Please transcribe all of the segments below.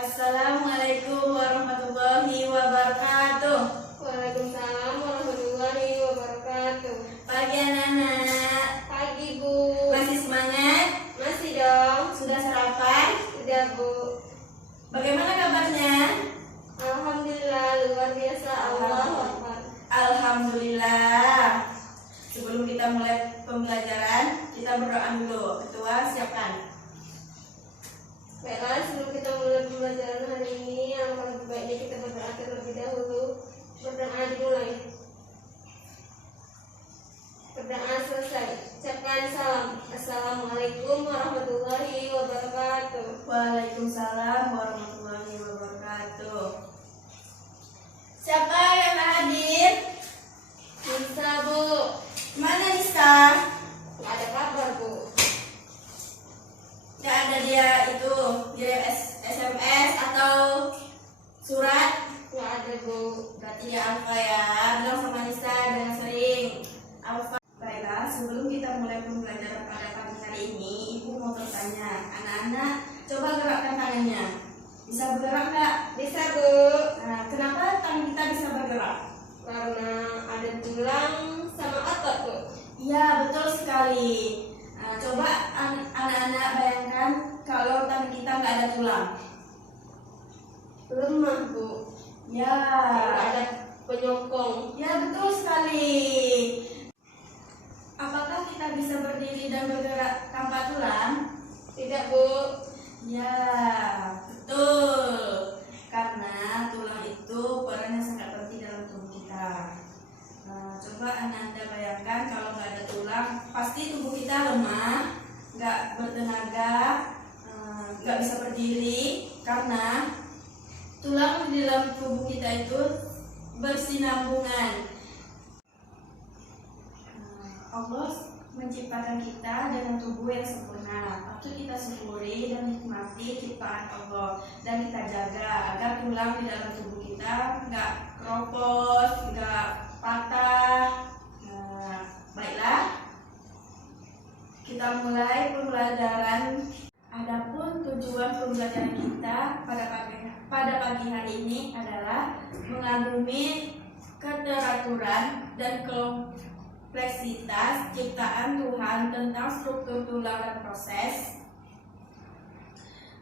Assalamualaikum warahmatullahi wabarakatuh. Waalaikumsalam warahmatullahi wabarakatuh. Pagi anak-anak. Pagi Bu. Masih semangat? Masih dong. Sudah sarapan? Sudah Bu. Bagaimana kabarnya? Alhamdulillah luar biasa. Allahu Akbar. Alhamdulillah. Sebelum kita mulai pembelajaran, kita berdoa dulu. Ketua siapkan. Baiklah, sebelum kita mulai pembelajaran hari ini, alangkah lebih baiknya kita berdoa terlebih dahulu. Berdoa dimulai. Berdoa selesai. Ucapkan salam. Assalamualaikum warahmatullahi wabarakatuh. Waalaikumsalam warahmatullahi wabarakatuh. Siapa yang hadir? Nisa Bu. Mana Nisa? Nggak ada kabar Bu. Nggak ada dia itu kirim SMS atau surat? Nggak ada Bu. Berarti dia Alfa ya. Bilang sama Nisa dengan sering. Alfa. Baiklah, sebelum kita mulai pembelajaran pada pagi hari ini, Ibu mau bertanya. Anak-anak, coba gerakkan tangannya. Bisa bergerak nggak? Bisa Bu. Nah, kenapa tangan kita bisa bergerak? Karena ada tulang sama otot Bu. Iya, betul sekali. Nah, coba anak-anak bayangkan kalau tangan kita nggak ada tulang. Lemah Bu. Ya, Nggak ada penyokong. ya betul sekali. Apakah kita bisa berdiri dan bergerak tanpa tulang? Tidak Bu. Ya, betul. Karena tulang itu perannya sangat penting dalam tubuh kita. Nah, coba Anda bayangkan kalau nggak ada tulang, pasti tubuh kita lemah, nggak bertenaga, nggak bisa berdiri karena tulang di dalam tubuh kita itu bersinambungan. Allah menciptakan kita dengan tubuh yang sempurna. Patut kita syukuri dan nikmati ciptaan Allah dan kita jaga agar tulang di dalam tubuh kita nggak keropos, nggak patah. Baiklah, kita mulai pembelajaran. Adapun tujuan pembelajaran kita pada pagi hari ini adalah mengagumi keteraturan dan kompleksitas ciptaan Tuhan tentang struktur tulang dan proses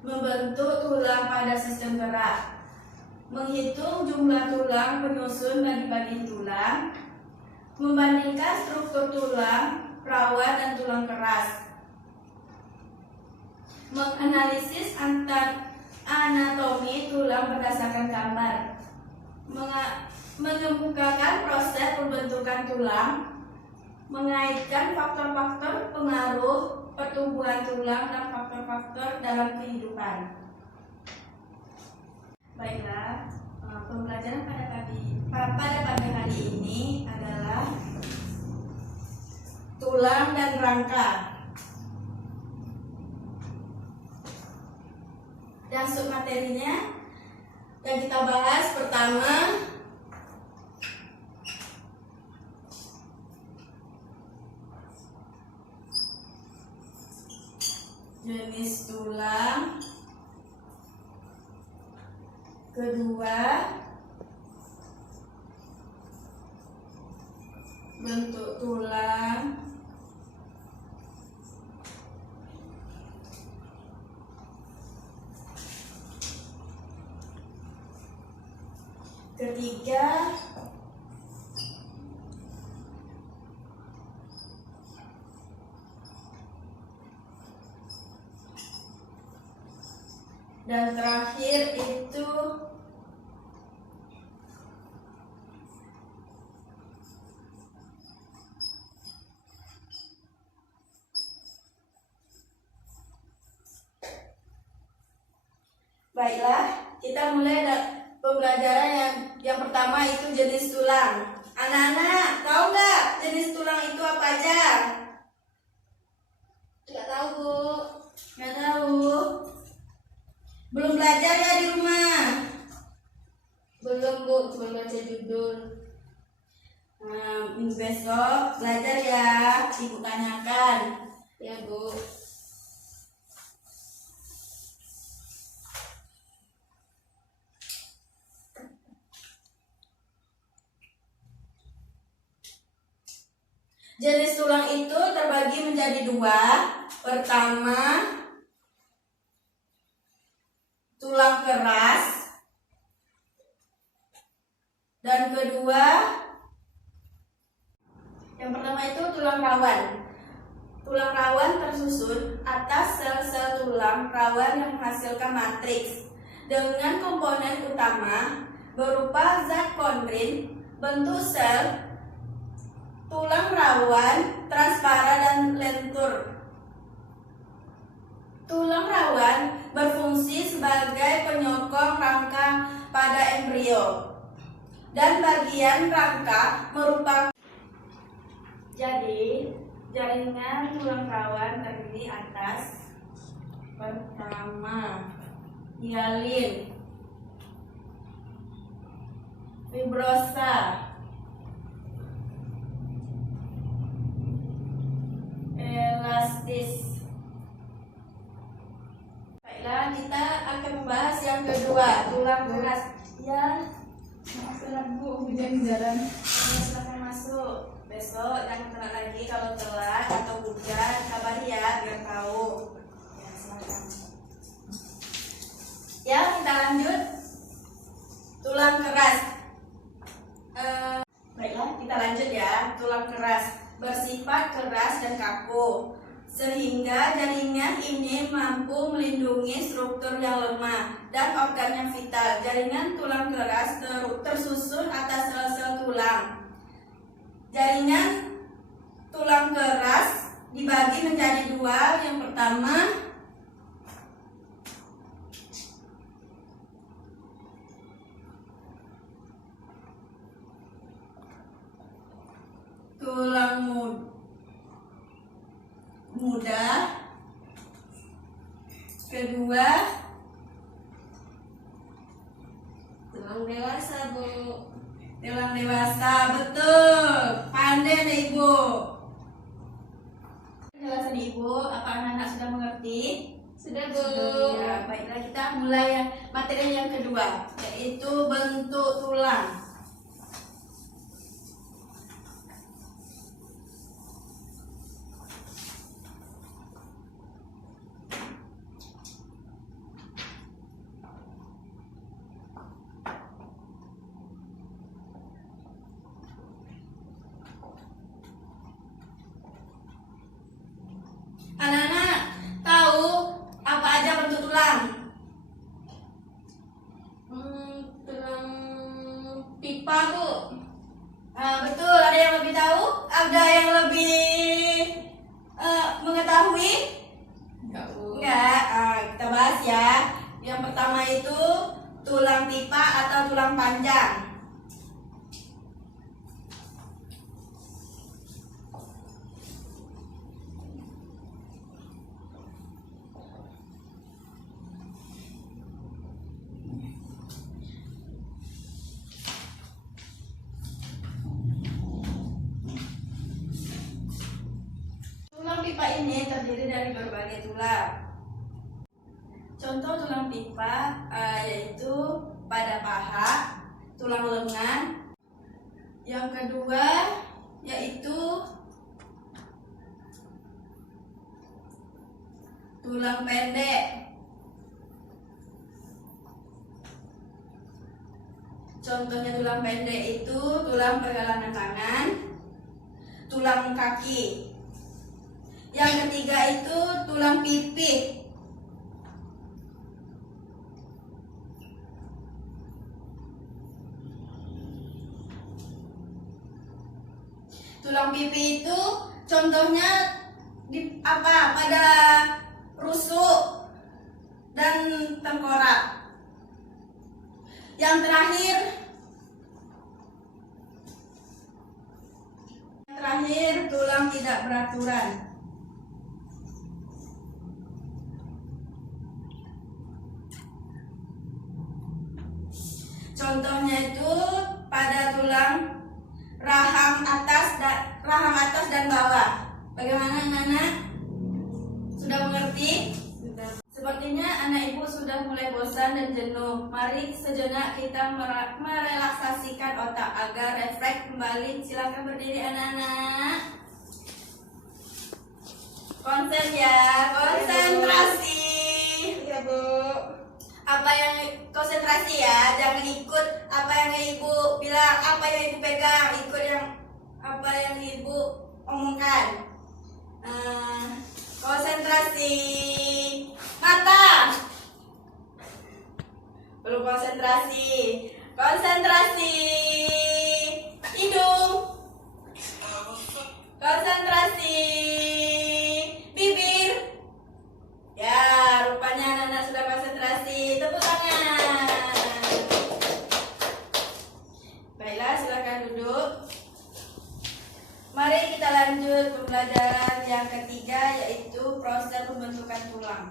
membentuk tulang pada sistem gerak, menghitung jumlah tulang penyusun bagi-bagi tulang, membandingkan struktur tulang perawat dan tulang keras, menganalisis anatomi tulang berdasarkan gambar, mengemukakan proses pembentukan tulang, mengaitkan faktor-faktor pengaruh pertumbuhan tulang dan faktor-faktor dalam kehidupan. Baiklah, pembelajaran pada pagi hari ini adalah tulang dan rangka. Dan submaterinya yang kita bahas pertama jenis tulang, kedua bentuk tulang, ketiga dan terakhir itu baiklah, kita mulai pembelajaran yang pertama itu jenis tulang. Anak-anak, tahu nggak jenis tulang itu apa aja? Nggak tahu Bu. Nggak tahu. Belum belajar ya di rumah? Belum Bu, cuma baca judul. Minggu besok belajar ya, Ibu tanyakan. Ya Bu. Jenis tulang itu terbagi menjadi dua. Pertama, tulang keras, dan kedua, yang pertama itu tulang rawan. Tulang rawan tersusun atas sel-sel tulang rawan yang menghasilkan matriks dengan komponen utama berupa zat kondrin. Bentuk sel tulang rawan transparan dan lentur. Tulang rawan berfungsi sebagai penyokong rangka pada embrio, dan bagian rangka merupakan. Jadi, jaringan tulang rawan terdiri atas pertama hialin, fibrosa, elastis. Baiklah, kita akan membahas yang kedua, tulang keras. Ya, maaf Bu, hujan jarang. Silakan masuk. Besok jangan telat lagi, kalau telat atau hujan kabari ya biar tahu. Ya, silakan. Ya, kita lanjut. Tulang keras. Baiklah, kita lanjut ya. Tulang keras bersifat keras dan kaku, sehingga jaringan ini mampu melindungi struktur yang lemah dan organ yang vital. Jaringan tulang keras tersusun atas sel-sel tulang. Jaringan tulang keras dibagi menjadi dua. Yang pertama, tulang muda. Kedua, Tulang dewasa, Bu. tulang dewasa. Betul, pandai deh Ibu. Penjelasan Ibu, apa anak-anak sudah mengerti? Sudah, Bu. Ya, baiklah, kita mulai materi yang kedua, yaitu bentuk tulang. Anak-anak tahu apa aja bentuk tulang? Tulang pipa, Bu. Betul, ada yang lebih tahu? Ada yang lebih mengetahui? Enggak, Bu. Enggak, kita bahas ya. Yang pertama itu tulang pipa atau tulang panjang. Tulang pipa ini terdiri dari berbagai tulang. Contoh tulang pipa yaitu pada paha, tulang lengan. Yang kedua yaitu tulang pendek. Contohnya tulang pendek itu tulang pergelangan tangan, tulang kaki. Yang ketiga itu tulang pipih. Tulang pipi itu contohnya pada rusuk dan tengkorak. Yang terakhir tulang tidak beraturan. Contohnya itu pada tulang rahang atas dan bawah. Bagaimana anak-anak? Sudah mengerti? Sudah. Sepertinya anak ibu sudah mulai bosan dan jenuh. Mari sejenak kita merelaksasikan otak agar refleks kembali. Silakan berdiri anak-anak. Konsen ya, konsentrasi. Iya, Bu. Apa yang konsentrasi ya, jangan ikut apa yang ibu bilang, apa yang ibu pegang, ikut yang apa yang ibu omongkan. Konsentrasi. Mata. Perlu konsentrasi. Konsentrasi. Hidung. Konsentrasi. Bibir. Ya, rupanya anak-anak sudah konsentrasi. Tepuk tangan. Baiklah, silakan duduk. Mari kita lanjut pembelajaran yang ketiga, yaitu proses pembentukan tulang.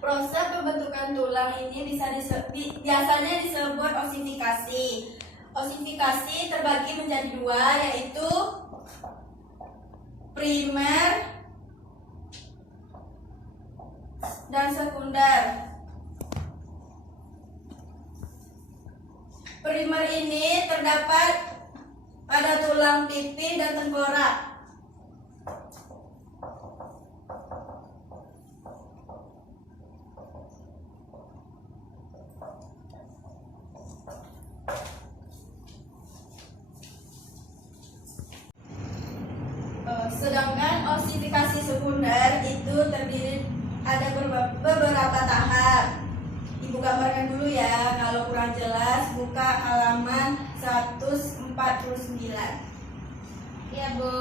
Proses pembentukan tulang ini biasanya disebut osifikasi. Osifikasi terbagi menjadi dua, yaitu primer dan sekunder. Primer ini terdapat pada tulang pipi dan tengkorak. Sedangkan osifikasi sekunder itu terdiri ada beberapa tahap. Ibu gambarkan dulu ya, kalau kurang jelas buka halaman 149. Iya, Bu.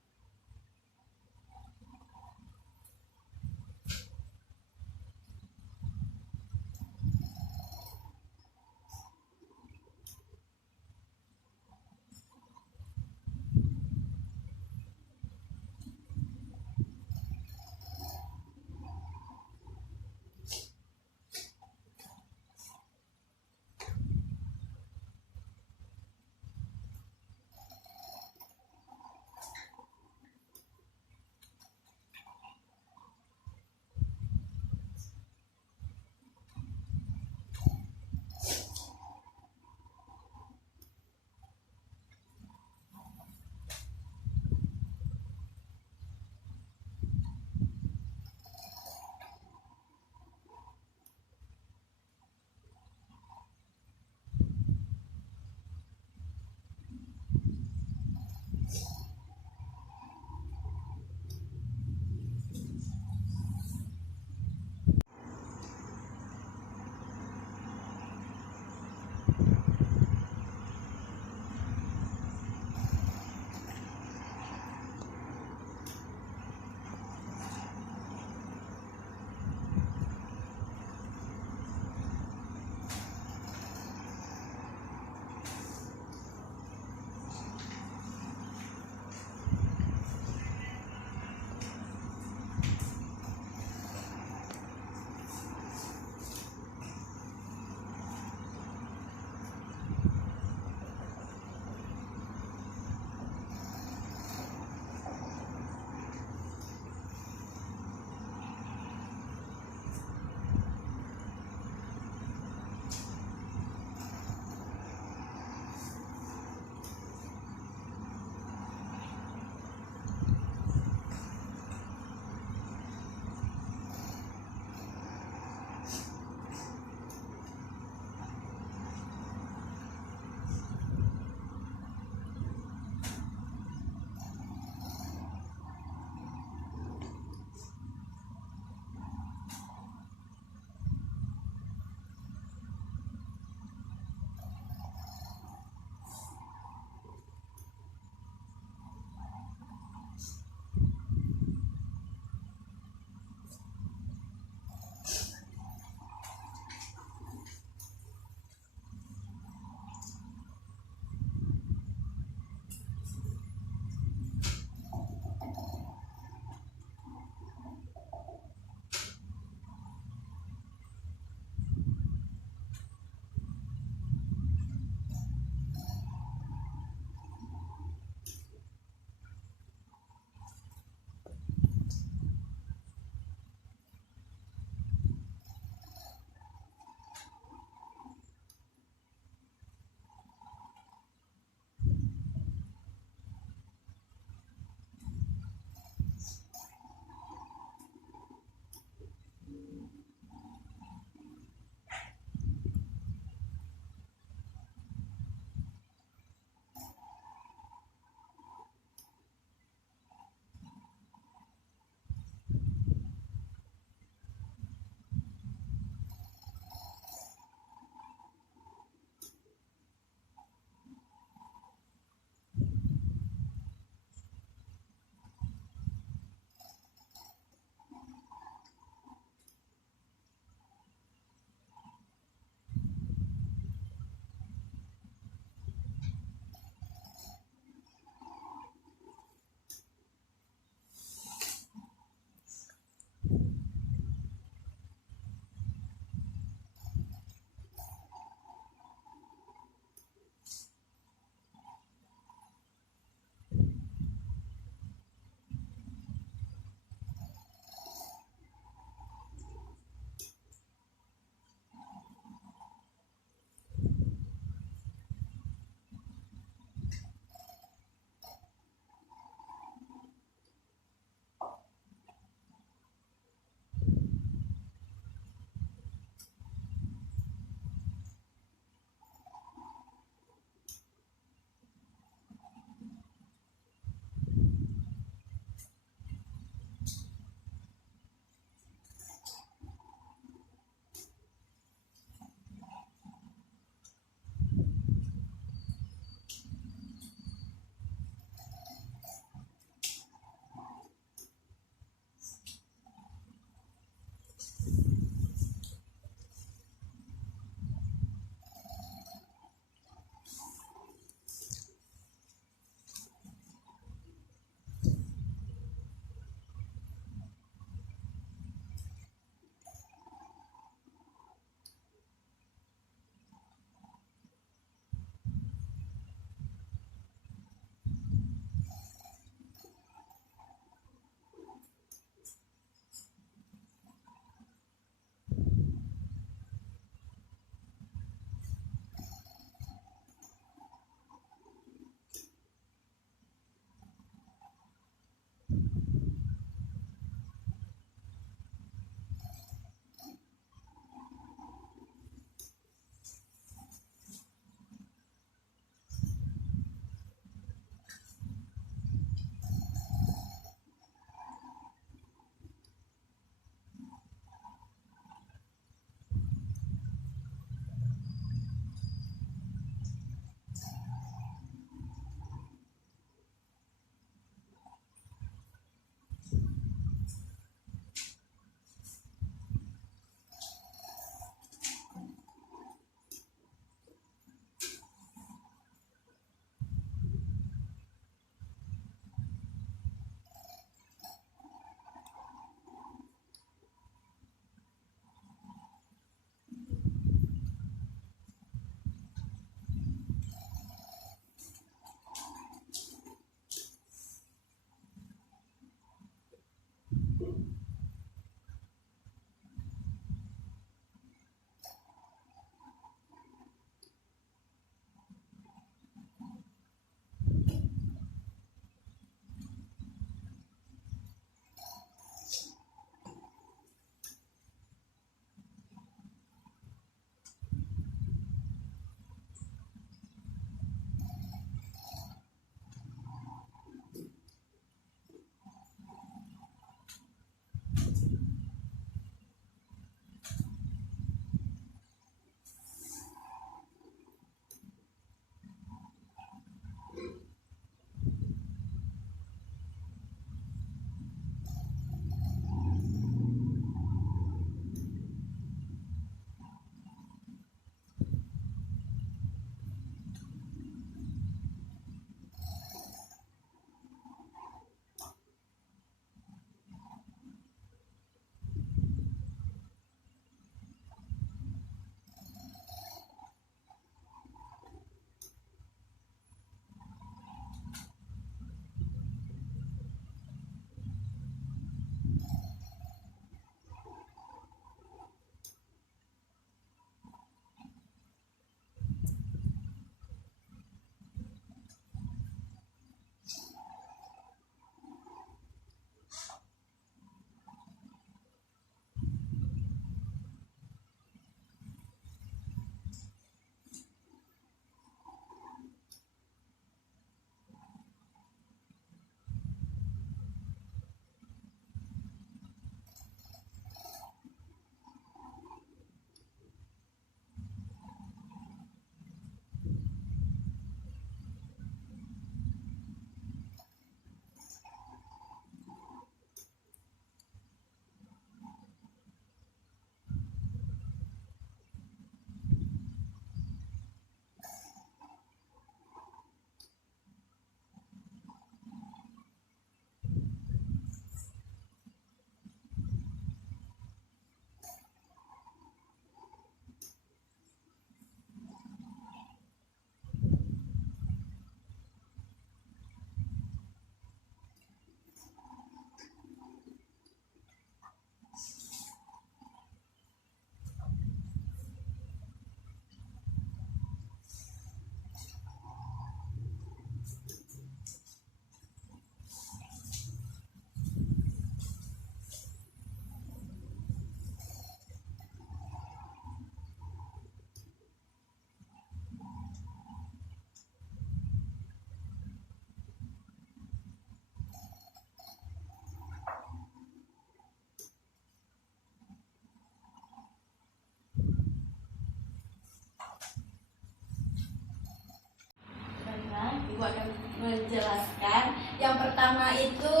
pertama itu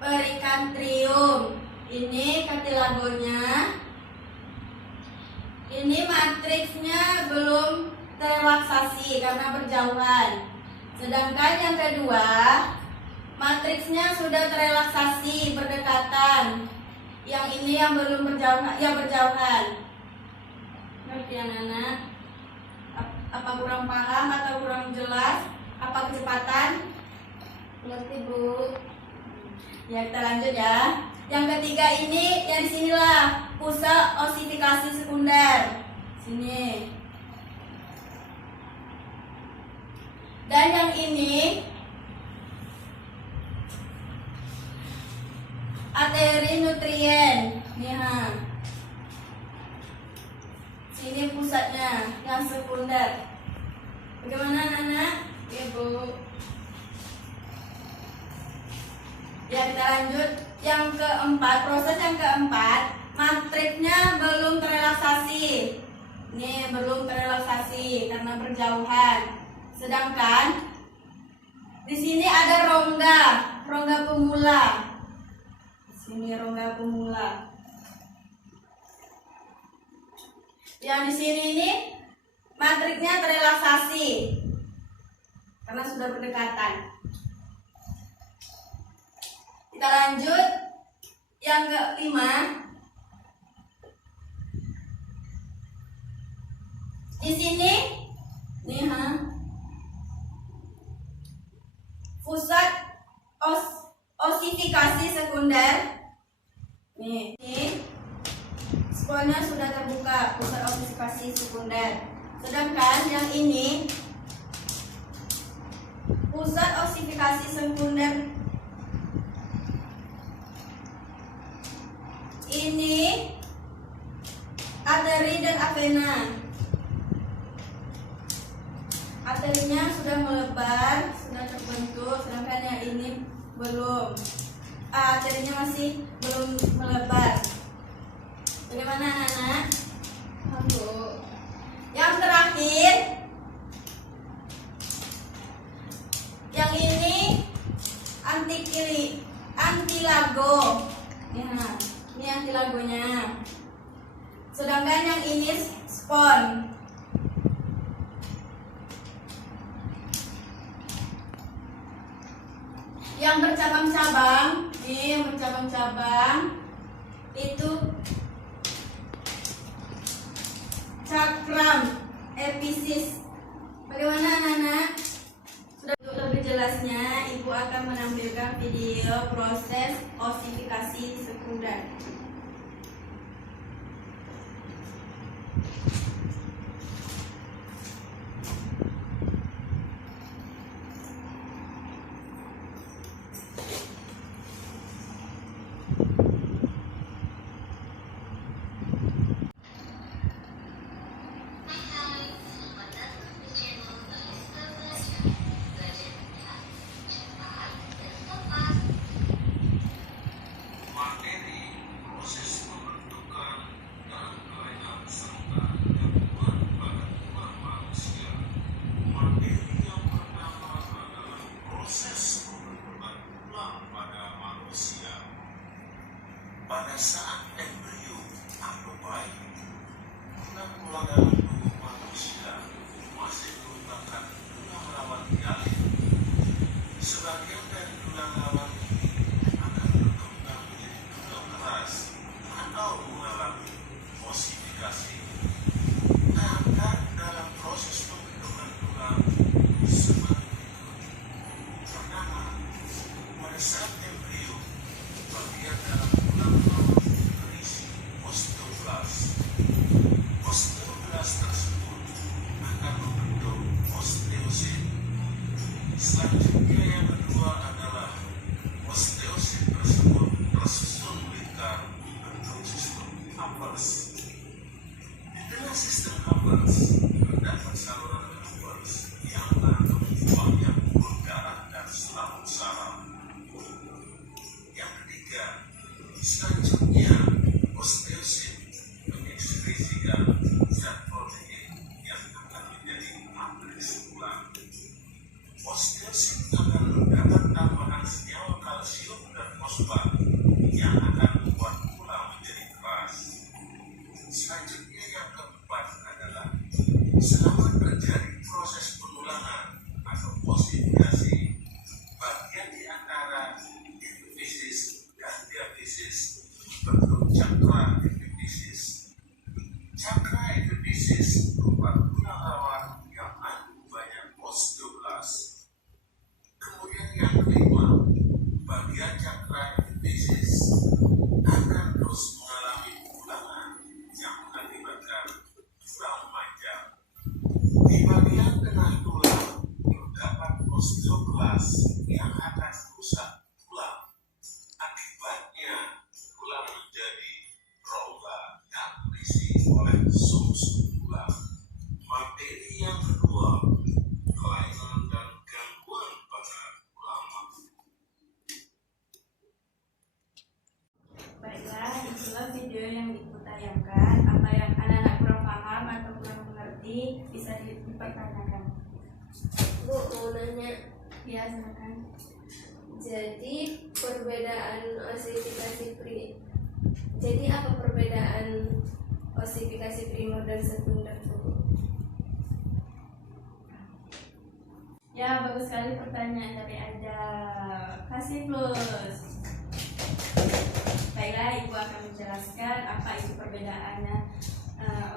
perikantrium. Ini kartilagonya. Ini matriksnya belum terelaksasi karena berjauhan. Sedangkan yang kedua, matriksnya sudah terelaksasi berdekatan. Yang ini yang belum berjauhan. Ngerti anak-anak? Apa kurang paham atau kurang jelas? Apa kecepatan? Ngerti, Bu. Ya, kita lanjut ya. Yang ketiga ini, yang disinilah pusat osifikasi sekunder. Sini. Dan yang ini arteri nutrien. Nih, ha. Sini pusatnya, yang sekunder. Bagaimana anak-anak? Ya, Bu. Ya, kita lanjut. Yang keempat, proses yang keempat, matriksnya belum terelaksasi. Ini belum terelaksasi karena berjauhan. Sedangkan di sini ada rongga pemula. Di sini rongga pemula. Yang di sini ini matriksnya terelaksasi karena sudah berdekatan. Kita lanjut yang kelima. Di sini nih, pusat osifikasi sekunder. Nih, sponnya sudah terbuka, pusat osifikasi sekunder. Sedangkan yang ini pusat osifikasi sekunder ini arteri dan avena. Arterinya sudah melebar, sudah terbentuk, sedangkan yang ini belum. Arterinya masih belum melebar. Bagaimana anak-anak? Bu. Yang terakhir, yang ini antilago. Ya, ini antilagonya. Sedangkan yang ini spon. Yang bercabang-cabang, ini yang bercabang-cabang itu cakram episis. Bagaimana anak-anak? Sudah, untuk lebih jelasnya, Ibu akan menampilkan video proses osifikasi sekunder. Pada saat embrio atau bayi tulang dalam tubuh manusia masih menggunakan tulang rawan gali. Sebagian dari tulang rawan ini akan berkembang menjadi tulang keras atau mengalami osifikasi. Maka dalam proses pembentukan tulang sebagai berikut. Pertama, pada saat embrio bagian dalam tulang rawan berisi osteoblas. Osteoblas tersebut akan membentuk osteosit. Selanjutnya yang kedua adalah osteosit tersebut tersusun lingkar bentuk sistem Hampers. Di tengah sistem Hampers terdapat saluran Hampers yang mengandung uang yang pembuluh darah dan selaput saraf. Yang ketiga, selanjutnya osteosit mengekskresikan zat protein yang akan menjadi matriks tulang. Osteosit akan mendapat tambahan bayangkan, apa yang anak-anak kurang paham atau kurang mengerti bisa dipertanyakan. Bu, mau nanya. Ya, silakan. Jadi Jadi apa perbedaan osifikasi primer dan sekunder, Bu? Ya, bagus sekali pertanyaan dari Anda. Kasih plus. Baiklah, Ibu akan menjelaskan apa itu perbedaannya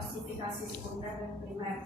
osifikasi sekunder dan primer.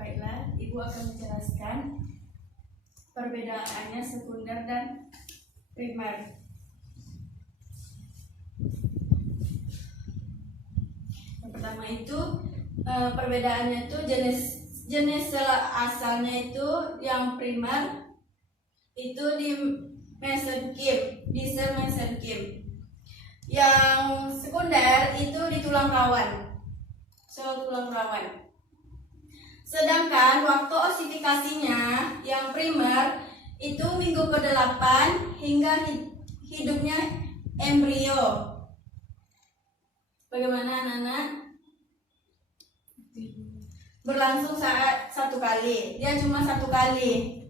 Baiklah, Ibu akan menjelaskan perbedaannya sekunder dan primer. Yang pertama itu perbedaannya itu jenis sel asalnya itu yang primer itu di mesenkim, di sel mesenkim. Yang sekunder itu di tulang rawan, sel tulang rawan. Sedangkan waktu osifikasinya yang primer itu minggu ke-8 hingga hidupnya embrio. Bagaimana anak-anak? Berlangsung saat 1 kali. Dia cuma 1 kali.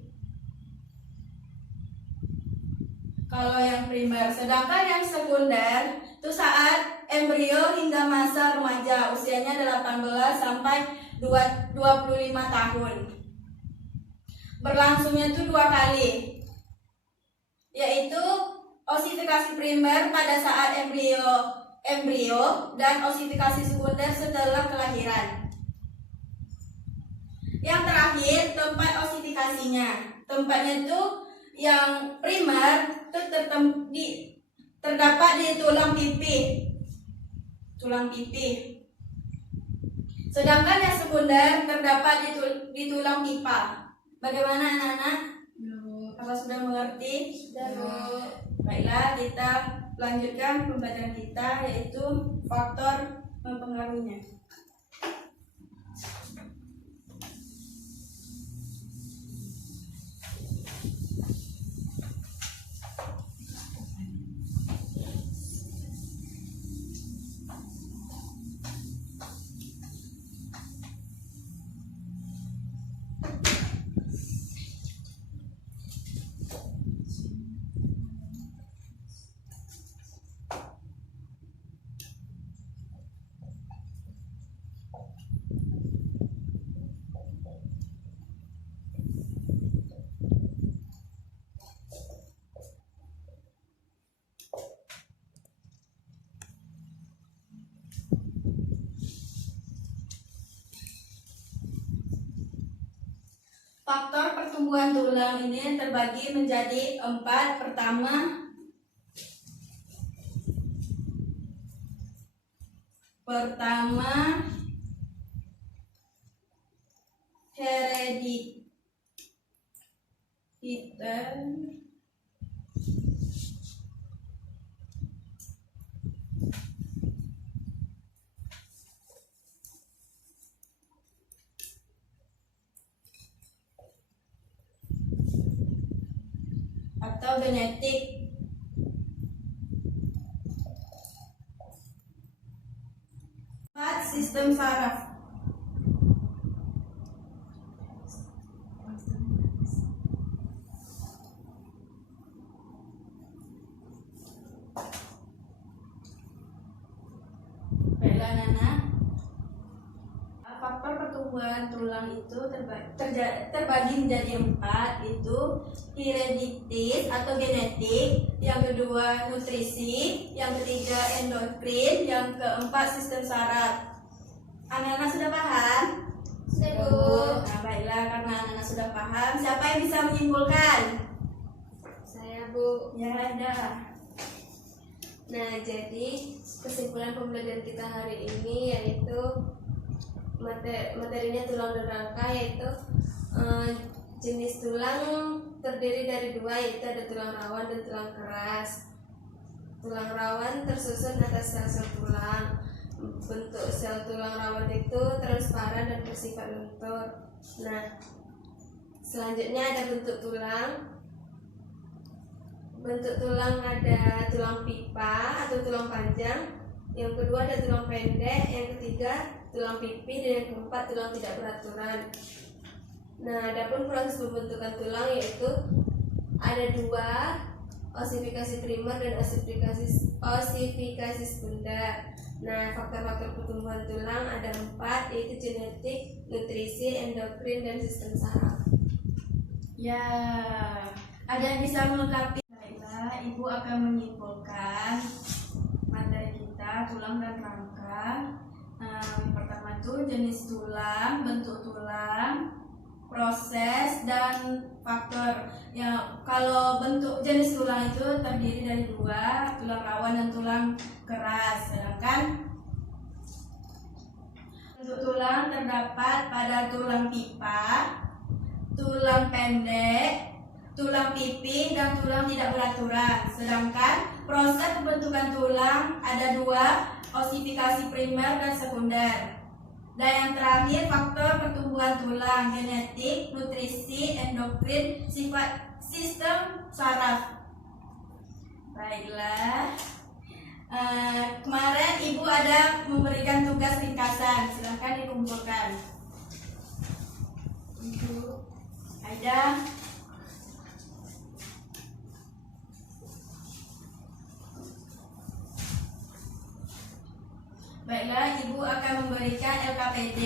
Kalau yang primer, sedangkan yang sekunder itu saat embrio hingga masa remaja, usianya 18 sampai 25 tahun. Berlangsungnya itu 2 kali, yaitu osifikasi primer pada saat embrio dan osifikasi sekunder setelah kelahiran. Yang terakhir, tempat osifikasinya. Tempatnya itu yang primer itu terdapat di tulang pipi. Sedangkan yang sekunder terdapat di tulang pipa. Bagaimana anak-anak? Apa sudah mengerti? Sudah. Baiklah, kita lanjutkan pembelajaran kita, yaitu faktor mempengaruhinya. Faktor pertumbuhan tulang ini terbagi menjadi 4. Pertama herediter, atau genetik. Sistem saraf. Baiklah Nana, faktor pertumbuhan tulang itu terbagi menjadi 4, itu hereditis atau genetik, yang kedua nutrisi, yang ketiga endokrin, yang keempat sistem saraf. Anak-anak sudah paham? Sudah, Bu. Nah, baiklah, karena anak-anak sudah paham, siapa yang bisa menyimpulkan? Saya, Bu. Ya, ada. Nah, jadi kesimpulan pembelajaran kita hari ini yaitu materinya tulang dan rangka, yaitu jenis tulang terdiri dari 2, yaitu ada tulang rawan dan tulang keras. Tulang rawan tersusun atas sel-sel tulang. Bentuk sel tulang rawan itu transparan dan bersifat lentur. Nah, selanjutnya ada bentuk tulang. Bentuk tulang ada tulang pipa atau tulang panjang. Yang kedua ada tulang pendek. Yang ketiga tulang pipi, dan yang keempat tulang tidak beraturan. Nah, adapun proses pembentukan tulang yaitu ada 2, osifikasi primer dan osifikasi sekunder. Nah, faktor-faktor pertumbuhan tulang ada 4, yaitu genetik, nutrisi, endokrin, dan sistem saraf. Ya, ada yang bisa melengkapi? Baiklah, Ibu akan menyimpulkan materi kita, tulang dan rangka. Yang pertama itu jenis tulang, bentuk tulang, proses, dan faktor. Ya, kalau bentuk jenis tulang itu terdiri dari dua, tulang rawan dan tulang keras. Sedangkan bentuk tulang terdapat pada tulang pipa, tulang pendek, tulang pipi, dan tulang tidak beraturan. Sedangkan proses pembentukan tulang ada dua, osifikasi primer dan sekunder. Dan yang terakhir, faktor pertumbuhan tulang, genetik, nutrisi, endokrin, sifat sistem saraf. Baiklah. Kemarin Ibu ada memberikan tugas ringkasan, silahkan dikumpulkan. Ibu Aida. Baiklah, Ibu akan memberikan LKPD.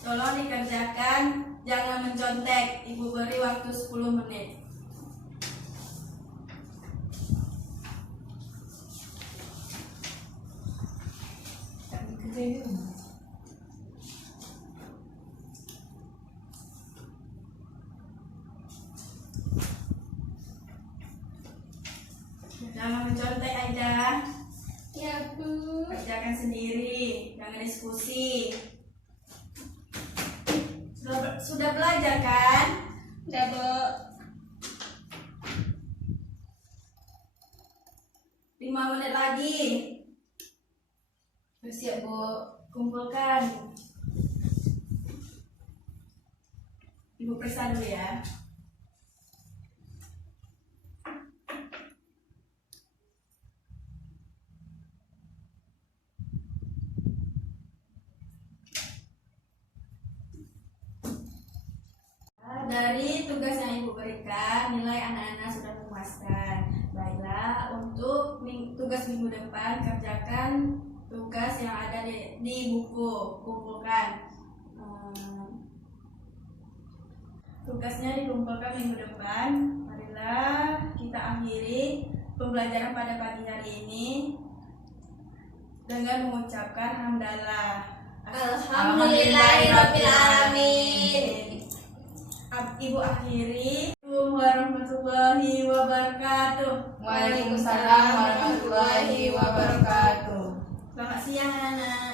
Tolong dikerjakan, jangan mencontek. Ibu beri waktu 10 menit. Jangan mencontek aja. Ya, Bu. Kerjakan sendiri, jangan diskusi. Sudah belajar kan? Udah, Bu. 5 menit lagi. Bersiap, Bu. Kumpulkan. Ibu periksa dulu ya. Dari tugas yang Ibu berikan, nilai anak-anak sudah memuaskan. Baiklah, untuk tugas minggu depan, kerjakan tugas yang ada di buku, kumpulkan. Tugasnya dikumpulkan minggu depan. Marilah kita akhiri pembelajaran pada pagi hari ini dengan mengucapkan hamdalah. Alhamdulillahirabbil alamin. Ibu akhiri. Assalamualaikum warahmatullahi wabarakatuh. Waalaikumsalam warahmatullahi wabarakatuh. Selamat siang anak-anak.